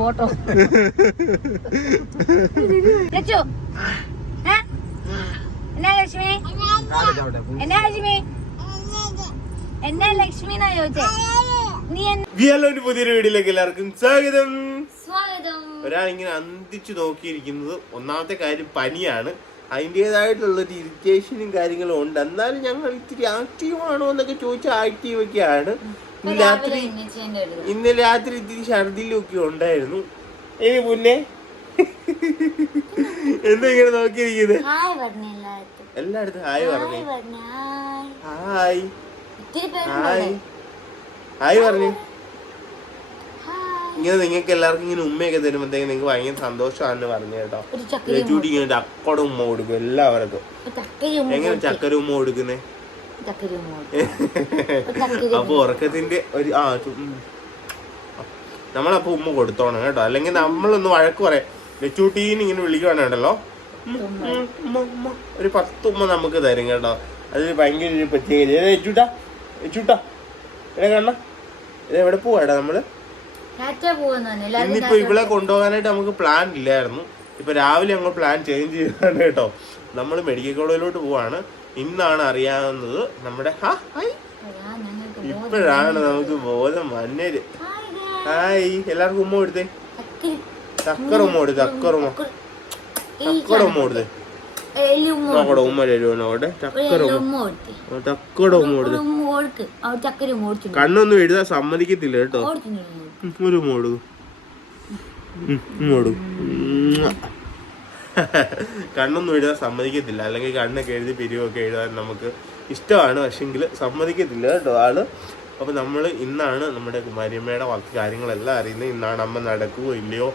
Photo. Lachu? എന്നാ ലക്ഷ്മി? എന്നാ ലക്ഷ്മി? എന്നാ ലക്ഷ്മി എന്നാ ചോദിച്ചേ? നീ പുതിയൊരു വീഡിയോയിലേക്ക് എല്ലാവർക്കും സ്വാഗതം. സ്വാഗതം. ഒരാളിങ്ങനെ അന്തിച്ചു നോക്കിയിരിക്കുന്നത് ഒന്നാമത്തെ കാര്യം പനിയാണ്. അതിന്റെതായിട്ടുള്ള ഒരു ഇറിറ്റേഷനും കാര്യങ്ങളും ഉണ്ട്. എന്നാലും ഞങ്ങൾ ഇത്തിരി ആക്റ്റീവ് ആണോ എന്നൊക്കെ ചോദിച്ചാൽ ആക്റ്റീവ് ഒക്കെയാണ്. ഇന്ന് രാത്രി ഇന്ന് രാത്രി ഇത്തിരി ഛർദിലൊക്കെ ഉണ്ടായിരുന്നു. ഇനി മുന്നേ എന്താ ഇങ്ങനെ നോക്കിയിരിക്കുന്നത് എല്ലായിടത്തും ഹായ് പറഞ്ഞു. ഹായ്. ഹായ്. ഹായ് പറഞ്ഞു. ഇങ്ങനെ നിങ്ങൾക്ക് എല്ലാവർക്കും ഇങ്ങനെ ഉമ്മയൊക്കെ തരുമ്പോഴത്തേക്ക് നിങ്ങൾക്ക് ഭയങ്കര സന്തോഷമാണെന്ന് പറഞ്ഞു കേട്ടോ. ലച്ചൂട്ടി ഇങ്ങനെ ഒരു ഉമ്മ കൊടുക്കും എല്ലാവർക്കും. എങ്ങനെ. ചക്കര ഉമ്മ കൊടുക്കുന്നേ? അപ്പൊ ഉറക്കത്തിന്റെ ഒരു ആ. നമ്മളപ്പോ ഉമ്മ കൊടുത്തോണം കേട്ടോ. അല്ലെങ്കിൽ നമ്മളൊന്ന് വഴക്ക് പറയാം. ലച്ചൂട്ടീന്ന് ഇങ്ങനെ ഉമ്മ. ഒരു പത്ത് ഉമ്മ നമുക്ക് തരും കേട്ടോ. അത് ഭയങ്കര ഒരു പ്രത്യേകത. ഏ, ലച്ചൂട്ടാ. ലച്ചൂട്ടാ. എവിടെ കണ്ണ. ഇത് എവിടെ പോവാടാ നമ്മൾ? ഇന്നിപ്പോ ഇവിടെ കൊണ്ടുപോകാനായിട്ട് നമുക്ക് പ്ലാൻ ഇല്ലായിരുന്നു. ഇപ്പൊ രാവിലെ ഞങ്ങൾ പ്ലാൻ ചേഞ്ച് ചെയ്താണ് കേട്ടോ. നമ്മൾ മെഡിക്കൽ കോളേജിലോട്ട് പോവാണ്. ഇന്നാണ് അറിയാവുന്നത് നമ്മുടെ ഇപ്പോഴാണ് നമുക്ക് ബോധം വന്നത്. ഹായ്. എല്ലാവർക്കും ഉമ്മ കൊടുത്തേ. ചക്കറുമ്മ ഉമ്മ കൊടുത്തേ ചക്കര ഉമ്മ. ഉമ്മ കൊടുത്തേ. നോക്കടെ ഉമ്മ ഉമ്മ ഉമ്മ കണ്ണൊന്നും എഴുതാൻ സമ്മതിക്കത്തില്ല കേട്ടോ. ഒരു ഉമ്മ കൊടുക്കും. ഉമ്മ കൊടുക്കും. ഉം. കണ്ണൊന്നും എഴുതാൻ സമ്മതിക്കത്തില്ല. അല്ലെങ്കിൽ കണ്ണൊക്കെ എഴുതി പിരിവൊക്കെ എഴുതാൻ നമുക്ക് ഇഷ്ടമാണ്. പക്ഷെങ്കിൽ സമ്മതിക്കത്തില്ല കേട്ടോ ആൾ. അപ്പോൾ നമ്മൾ ഇന്നാണ് നമ്മുടെ കുമാരിയമ്മയുടെ ബാക്കി കാര്യങ്ങളെല്ലാം അറിയുന്നത്. ഇന്നാണ് അമ്മ നടക്കുമോ ഇല്ലയോ?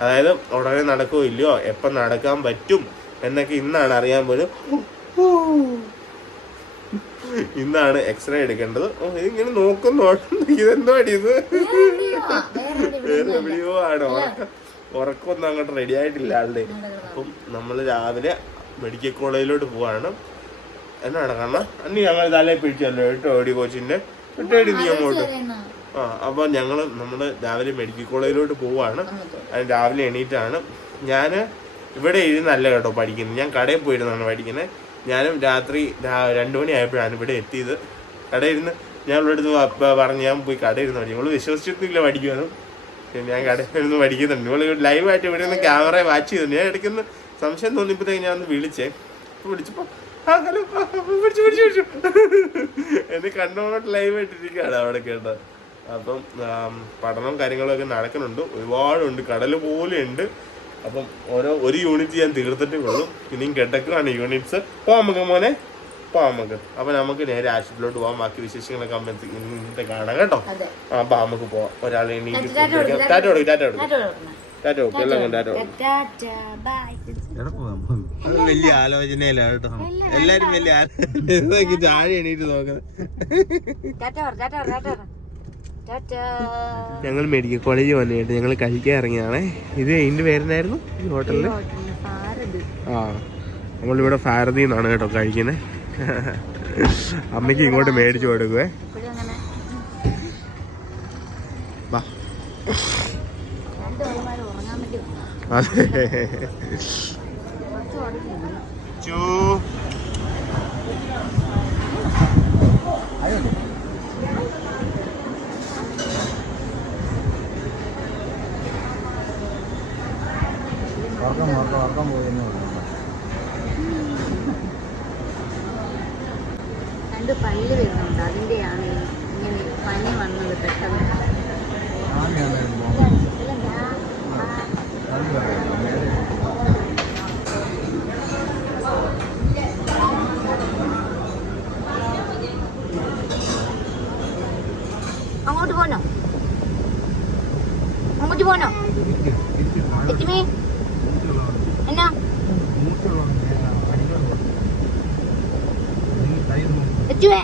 അതായത് ഉടനെ നടക്കുമോ ഇല്ലയോ? എപ്പം നടക്കാൻ പറ്റും എന്നൊക്കെ ഇന്നാണ് അറിയാൻ പോലും ഇന്നാണ് എക്സ്റേ എടുക്കേണ്ടത്. ഓ ഇതിങ്ങനെ നോക്കുന്നു. ഇതെന്തോ ഇത്? വേറെ എവിടെയോ ആണ്. ഉറക്കം. ഉറക്കമൊന്നും അങ്ങോട്ട് റെഡി ആയിട്ടില്ല ആളുടെ. അപ്പം നമ്മൾ രാവിലെ മെഡിക്കൽ കോളേജിലോട്ട് പോവാണ്. എന്നാണ് കാരണം അന്ന് ഞങ്ങൾ തലയിൽ പിടിച്ചല്ലോ. കേട്ടോ ഓടി കോച്ചിന്റെ കേട്ടോടി നീ അങ്ങോട്ട്. ആ അപ്പോൾ ഞങ്ങൾ നമ്മൾ രാവിലെ മെഡിക്കൽ കോളേജിലോട്ട് പോവാണ്. അതിന് രാവിലെ എണീറ്റാണ്. ഞാൻ ഇവിടെ ഇരുന്നല്ല കേട്ടോ പഠിക്കുന്നത്. ഞാൻ കടയിൽ പോയിരുന്നാണ് പഠിക്കുന്നത്. ഞാനും രാത്രി രണ്ടു രണ്ട് മണി ആയപ്പോഴാണ് ഇവിടെ എത്തിയത്. കടയിരുന്ന് ഞാൻ ഇവിടെ അടുത്ത് പറഞ്ഞ് ഞാൻ പോയി കടയിരുന്ന് പഠിക്കും. നമ്മൾ വിശ്വസിച്ചിട്ടില്ല പഠിക്കുവാനും. ഞാൻ കടയിൽ ഇരുന്ന് പഠിക്കുന്നുണ്ട്. ഇവൾ ലൈവായിട്ട് ഇവിടെ നിന്ന് ക്യാമറ വാച്ച് ചെയ്തു ഞാൻ ഇടയ്ക്കൊന്ന് സംശയം തോന്നിയപ്പോഴത്തേക്ക് ഞാൻ ഒന്ന് വിളിച്ചേ. വിളിച്ചപ്പോൾ വിളിച്ചപ്പോ ആ ഹലോ പിടിച്ചു പിടിച്ചു പിടിച്ചു എന്ന് കണ്ടോട്ട് ലൈവ് ആയിട്ടിരിക്കുകയാണ് അവിടെ കേട്ടത് അപ്പം പഠനം കാര്യങ്ങളൊക്കെ നടക്കുന്നുണ്ട്. ഒരുപാടുണ്ട്. കടൽ പോലെ ഉണ്ട്. അപ്പം ഓരോ ഒരു യൂണിറ്റ് ഞാൻ തീർത്തിട്ടേ ഉള്ളൂ. ഇനിയും കിടക്കുകയാണ് യൂണിറ്റ്സ് അപ്പോൾ നമുക്ക് മോനെ. പോവാം നമുക്ക് അപ്പൊ നമുക്ക് നേരെ ആശുപത്രിയിലോട്ട് പോവാം. ബാക്കി വിശേഷങ്ങളൊക്കെ അമ്പലത്തിൽ ഇന്നത്തെ കാണാം കേട്ടോ. അതെ. ആ അപ്പൊ നമുക്ക് പോവാം. ഒരാളെ എണീറ്റ് ടാറ്റ ടാറ്റ കൊടുക്കും ടാറ്റ കൊടുക്കും ടാറ്റ ടാറ്റ കൊടുക്കും എല്ലാം ടാറ്റ കൊടുക്കും വലിയ ആലോചനയിലാണ് കേട്ടോ. എല്ലാരും വലിയ ആലോചന. താഴെ എണീറ്റ് നോക്കുന്നത് ടാറ്റ പറ ടാറ്റ ടാറ്റ ടാറ്റ. ഞങ്ങൾ മെഡിക്കൽ കോളേജിൽ വന്നിട്ട് ഞങ്ങൾ കഴിക്കാൻ ഇറങ്ങിയാണേ ഇത് ഇതിന്റെ പേരെന്നായിരുന്നു ഈ ഹോട്ടലിൽ? ഹോട്ടലിൽ ആ നമ്മളിവിടെ ഭാരതി എന്നാണ് കേട്ടോ കഴിക്കുന്നത് അമ്മയ്ക്ക് ഇങ്ങോട്ട് മേടിച്ചു കൊടുക്കുവേ. എപ്പോഴും അങ്ങനെ വാ. രണ്ട് പേരുമാരും ഉറങ്ങാൻ വേണ്ടി വന്നതാ. അതെ കുറച്ച് ഉറങ്ങിയില്ല. ചൂ രണ്ട് പല്ല് വരുന്നുണ്ട്. അതിന്റെയാണ് ഇങ്ങനെ പനി വന്നത് പെട്ടെന്ന്. അങ്ങോട്ട് പോണോ അങ്ങോട്ട് പോണോ എന്നാ? ലക്ഷ്മേ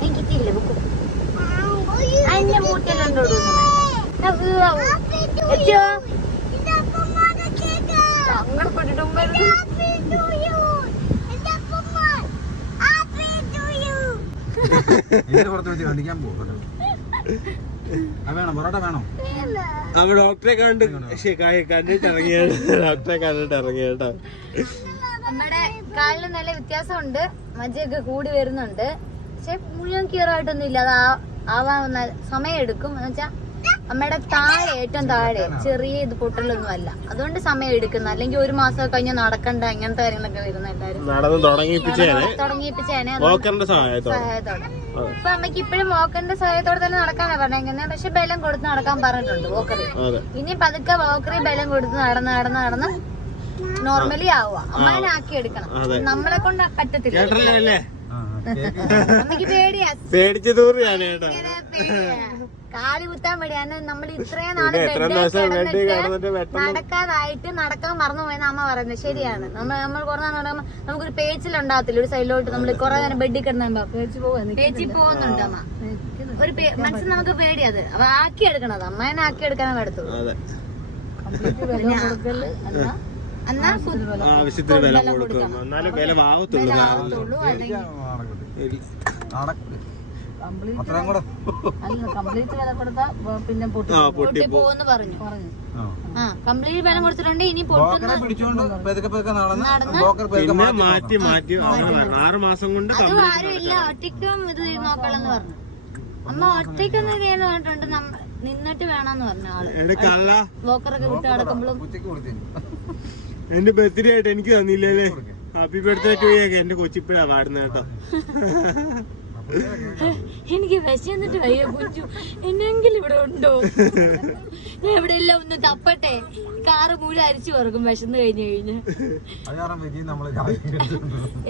എനിക്ക് കിട്ടിയില്ല ബുക്ക് അതിന്റെ മൂട്ടിലുണ്ടോ ലച്ചോ സങ്കടപ്പെട്ടിട്ട് ഉമ്മ ഇരുന്ന് ഇതിന്റെ പുറത്ത് വെച്ച് കണ്ടിക്കാൻ പോകും വേണം പൊറോട്ട വേണോ? അമ്മ ഡോക്ടറെ കണ്ട് കണ്ടിട്ട് ഇറങ്ങിയാണ്. ഡോക്ടറെ കണ്ടിട്ട് ഇറങ്ങിയേട്ടോ നമ്മുടെ കാലിന് നല്ല വ്യത്യാസമുണ്ട്. മജ്ജയൊക്കെ കൂടി വരുന്നുണ്ട്. പക്ഷെ മുഴുവൻ ക്യൂറായിട്ടൊന്നും ഇല്ല. അത് ആ- ആവാൻ സമയം എടുക്കും എന്ന് വെച്ചാ അമ്മയുടെ താഴെ ഏറ്റവും താഴെ ചെറിയ ഇത് പൊട്ടലൊന്നും അല്ല. അതുകൊണ്ട് സമയം എടുക്കുന്നു. അല്ലെങ്കിൽ ഒരു മാസം കഴിഞ്ഞ് നടക്കണ്ട അങ്ങനത്തെ കാര്യങ്ങളൊക്കെ വരുന്ന എല്ലാരും നടന്ന് തുടങ്ങിപ്പിച്ചേനെ. തുടങ്ങിയിപ്പിച്ചേനെ വോക്കറിന്റെ സഹായത്തോടെ. ഇപ്പൊ അമ്മയ്ക്ക് ഇപ്പോഴും വോക്കറിന്റെ സഹായത്തോടെ തന്നെ നടക്കാനാ പറഞ്ഞേക്കുന്നത് പക്ഷെ ബലം കൊടുത്ത് നടക്കാൻ പറഞ്ഞിട്ടുണ്ട് വോക്കറി ഇനി പതുക്കെ വോക്കറി ബലം കൊടുത്ത് നടന്ന് നടന്ന് നടന്ന് നോർമലി ആവുക. അമ്മനെ ആക്കി എടുക്കണം. നമ്മളെ കൊണ്ട് പറ്റത്തില്ല. അമ്മയ്ക്ക് പേടിയാ. പേടിച്ചു തൂറിയാണ് കേട്ടോ. കാൽ കുത്താൻ പേടിയാണ് നമ്മൾ ഇത്രയും നാൾ നടക്കാതായിട്ട് നടക്കാൻ മറന്നു പോയെന്ന് അമ്മ പറയുന്നത്. ശരിയാണ്. നമ്മൾ നമ്മൾ കുറെ നാൾ നടക്കുമ്പോ നമുക്കൊരു പേച്ചിലുണ്ടാകത്തില്ല ഒരു സൈഡിലോട്ട് നമ്മൾ കുറെ നേരം ബെഡിൽ കിടന്നുണ്ടോ പേച്ചി പോകുന്നുണ്ട് അമ്മ. ഒരു മനസ്സിൽ നമുക്ക് പേടിയത് അപ്പൊ ആക്കി എടുക്കണത്. അമ്മേനെ ആക്കി എടുക്കാനേ പറ്റത്തുള്ളൂ അതെ. എന്നാ കു- ആവശ്യത്തിന് വില കൊടുക്കും. എന്നാലും വില വാവത്തുള്ളൂ. അത്രയും കൂടെ. കംപ്ലീറ്റ് വില കൊടുത്താ പിന്നെ പൊട്ടി പറഞ്ഞു. ആ. കംപ്ലീറ്റ് ബലം കൊടുത്തിട്ടുണ്ട് ഇനി പിന്നെ മാറ്റി മാറ്റി ആറ് മാസം കൊണ്ട് അതും ആരും ഇല്ല ഒറ്റയ്ക്കും ഇത് നോക്കളെന്ന് പറഞ്ഞു. അമ്മ ഒറ്റയ്ക്കൊന്നും ഇത് ചെയ്യുന്ന പറഞ്ഞിട്ടുണ്ട് നിന്നിട്ട് വേണമെന്ന് പറഞ്ഞു ആൾ. വോക്കറൊക്കെ വിട്ട് കൊടുത്തേന് എന്റെ ബർത്ത്ഡേ ആയിട്ട് എനിക്ക് തന്നില്ലേ ഹാപ്പി ബർത്ത്ഡേ ടു എന്റെ കൊച്ചിപ്പിഴാ പാടുന്ന കേട്ടോ. എനിക്ക് വിശന്നിട്ട് വയ്യ കുഞ്ചു എന്നെങ്കിലും ഇവിടെ ഉണ്ടോ? ഞാൻ ഇവിടെ എല്ലാം ഒന്ന് തപ്പട്ടെ. കാറ് മൂലം അരിച്ചു പറക്കും വിശന്ന് കഴിഞ്ഞു കഴിഞ്ഞ്.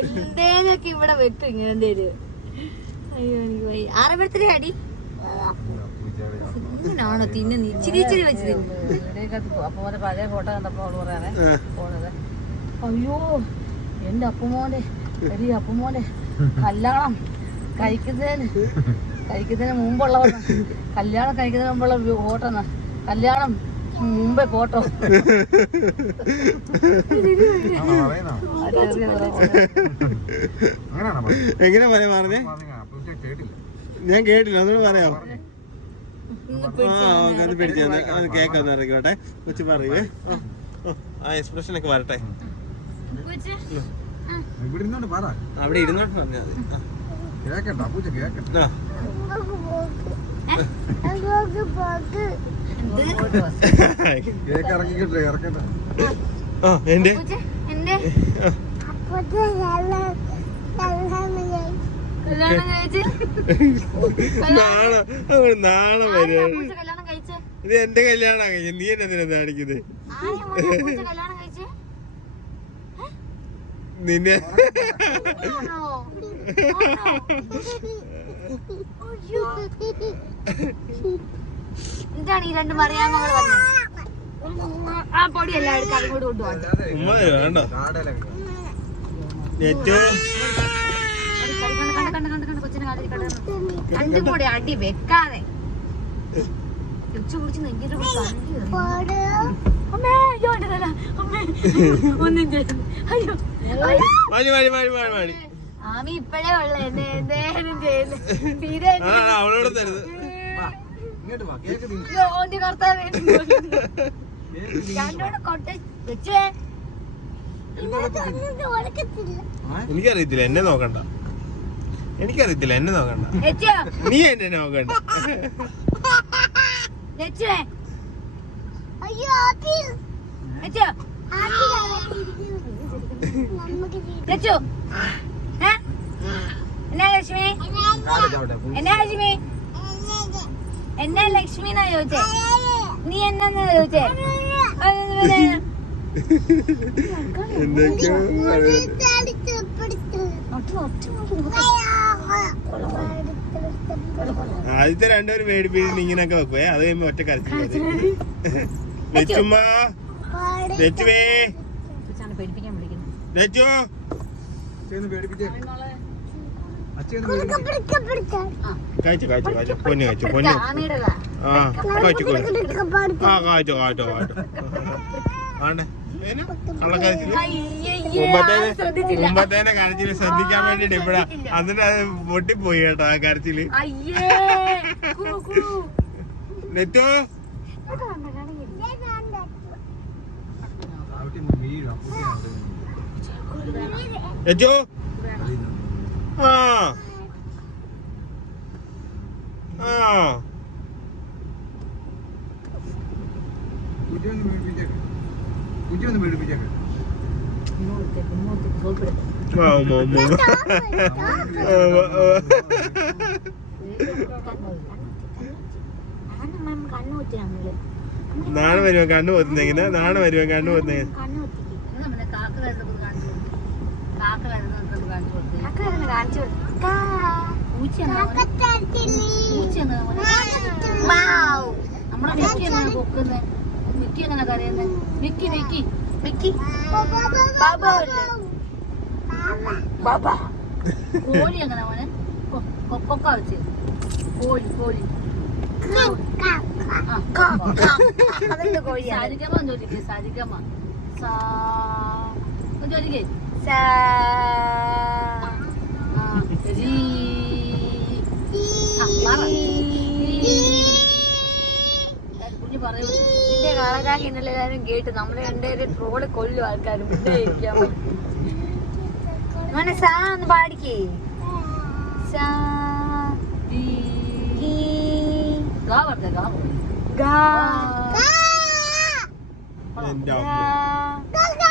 എന്തേലൊക്കെ ഇവിടെ വെക്കും ഇങ്ങനെ എന്തേലും. അയ്യോ എനിക്ക് വയ്യ. ആറെടുത്തിരി അടി? ണോ. ഇങ്ങനാണോ തിന്നുന്നു? ഇച്ചിരി ഇച്ചിരി വെച്ച് തിന്നു. അപ്പമോന്റെ പഴയ ഫോട്ടോ കണ്ടപ്പോ അവൾ പറയാനേ പോണത് അയ്യോ എന്റെ അപ്പമോനെ എടി അപ്പമോനെ കല്യാണം. കഴിക്കുന്നതിന് കഴിക്കുന്നതിന് മുമ്പുള്ള കല്യാണം കഴിക്കുന്നതിന് മുമ്പുള്ള ഫോട്ടോ കല്യാണം മുമ്പേ ഫോട്ടോ? എങ്ങനെ പറയാ പറഞ്ഞേ ഞാൻ കേട്ടില്ല. ഒന്നുകൂടെ പറയാം അത് പിടിച്ചു അത് കേക്കൊന്ന് ഇറങ്ങിക്കോട്ടെ കൊച്ചു പറയുവേ ആ, എക്സ്പ്രഷൻ ഒക്കെ വരട്ടെ. കൊച്ച്, ഇവിടെ ഇരുന്നോണ്ട് പറ. അവിടെ ഇരുന്നോട്ട് പറഞ്ഞാൽ മതി. കേക്കണ്ട പൂച്ച കേക്കണ്ട. കേക്ക് ഇറക്കണ്ട ആ എന്റെ കൊച്ച്, എന്റെ കല്യാണം കഴിച്ച്? നാണം അവന് നാണം ആരെയാ വരും. പൂച്ച കല്യാണം കഴിച്ചേ? ഇത് എന്റെ കല്യാണം കഴിഞ്ഞ നീ എന്നെ എന്തിനാ കാണിക്കുന്നത് ആരെയാ മോനെ പൂച്ച കല്യാണം കഴിച്ചേ നിന്നെ. എന്താണ് ഈ രണ്ട് ആ കൊണ്ടുപോകാം തരുമോ? വേണ്ടോ. ഏറ്റവും രണ്ടും കൂടെ അടി വെക്കാതെ ഉച്ച കുടിച്ച് നെഞ്ചിട്ട് അമ്മേ അയ്യോ എന്റെ തല. അമ്മേ ഒന്നും ചെയ്തു അയ്യോ അയ്യോ. മതി മതി മതി മതി മതി ആമി ഇപ്പഴേ ഉള്ള എന്നെ എന്തേലും ചെയ്യുന്നു തീരെ ആ ആ, അവളോട് തരുത് വാ, ഇങ്ങോട്ട് വാ കേക്ക് തിന്ന്. ഓന്റെ കർത്താവേ രണ്ടോട് കൊട്ട വെച്ചേ ആ? എനിക്കറിയത്തില്ല എന്നെ നോക്കണ്ട. എനിക്കറിയത്തില്ല എന്നെ നോക്കണ്ട. വെച്ചോ നീ എന്നെ നോക്കണ്ട. വെച്ചേ? എന്നാ ലക്ഷ്മി? എന്നാ ലക്ഷ്മി? എന്നാ ലക്ഷ്മി എന്നാ ചോദിച്ചേ? നീ എന്നാ ചോദിച്ചേ? എന്തൊക്കെയോ? ആദ്യത്തെ രണ്ടുപേരും മേടിപ്പിച്ചിട്ട് ഇങ്ങനെയൊക്കെ വെക്കുവേ? അത് കഴിയുമ്പോ ഒറ്റ കരച്ചിൽ പൊന്നു പൊന്നു. ആമിയുടെതാ ആ ആ കാച്ചു കാച്ചു കാച്ചു ആണ്ടെ. മുമ്പത്തേനെ കരച്ചിൽ ശ്രദ്ധിക്കാൻ വേണ്ടിട്ട് ഇവിടെ. അതിന് അത് പൊട്ടിപ്പോയി കേട്ടോ ആ കരച്ചിൽ. അയ്യേ കൂ, കൂ. നെറ്റോ അവിടെ വീഴും അപ്പുറത്തെ നെറ്റോ ആ ആ കുറ്റി ഒന്ന് പേടിപ്പിച്ചേക്ക് കുറ്റി ഒന്ന് പേടിപ്പിച്ചേക്ക് ഇങ്ങോട്ടേക്ക്, ഇങ്ങോട്ടേക്ക്, സോപ്പിട്. ആ, ഉമ്മ, ഉമ്മ, ഉമ്മ. ആ, ആ, ആ. ആണ് മാം കണ്ണു കുത്തി നമ്മൾ നാളെ വരുവാൻ കണ്ണു പോത്തുന്നെങ്ങനെ നാളെ വരുവാൻ കണ്ണു പോത്തുന്നെങ്ങനെ നമ്മുടെ മിക്കി എന്നാണ് പൊക്കുന്നത്? മിക്കി എങ്ങനെ കരയുന്നത് മിക്കി മിക്കി മിക്കി ബാബ കോഴി എങ്ങനെ മോനെ? കൊ- കൊ- കൊക്ക വെച്ച്. കോഴി കോഴി. സാരിക്കമ്മ ചോദിക്കേ സാരിക്കമ്മ. സാ ചോദിക്കേ. ആ പറ കുഞ്ഞു പറയൂ നിന്റെ കളരാക്കി ഇന്നലെ എല്ലാരും കേട്ട് നമ്മളെ രണ്ടുപേരെ ട്രോൾ കൊല്ലും ആൾക്കാരും ഇരിക്കാൻ മോനെ സാ ഒന്ന് പാടിക്കേ സാ ഗാ പറഞ്ഞേ ഗാ. ഗാ, ഗാ.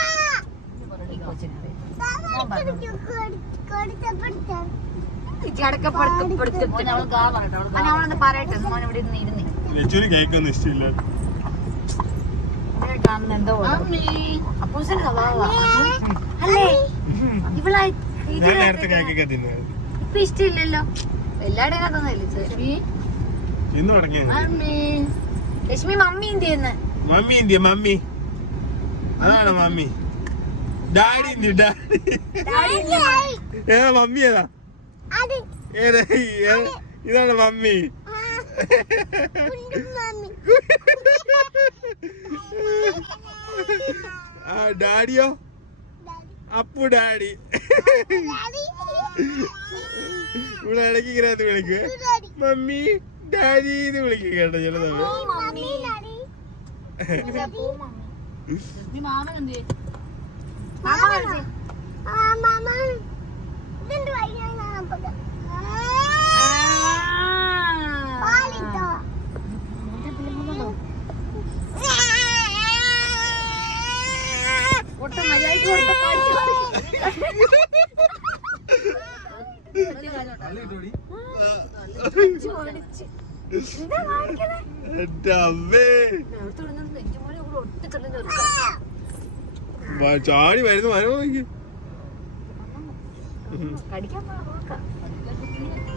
ഇഷ്ടമില്ല എന്തോ ഇപ്പൊ ഇഷ്ടമില്ലല്ലോ ലക്ഷ്മി മമ്മി എന്ത് ചെയ്യുന്നു? മമ്മി എന്തിയ? മമ്മി. അതാണ് മമ്മി. ഡാഡി ഉണ്ട് ഡാഡി. ഏതാ മമ്മി ഏതാ? ഏതാ? ഇതാണ് മമ്മി. ആ ഡാഡിയോ? അപ്പു ഡാഡി. ഇവിടെ ഇടയ്ക്ക് ഇങ്ങനെ അത് വിളിക്കുക മമ്മി ഡാഡി എന്ന് വിളിക്കുക കേട്ടോ ചില സമയം. നീ മാമൻ എന്ത് ചെയ്യും മാമ കളിച്ച്. ആ. ഒട്ടും മര്യാദയ്ക്ക് കൊടുത്ത തള്ളിയിട്ടോടി ചോദിച്ച്. എന്താ കാണിക്കണേ? എന്റെ അമ്മേ നേരത്തെ ഇവിടെ നിന്ന് നെഞ്ചുമോനെ കൂടെ ഒട്ടിത്തള്ളി നിർത്താം. വ- ചാടി വരുന്ന മരം നോക്കി കടിക്കാൻ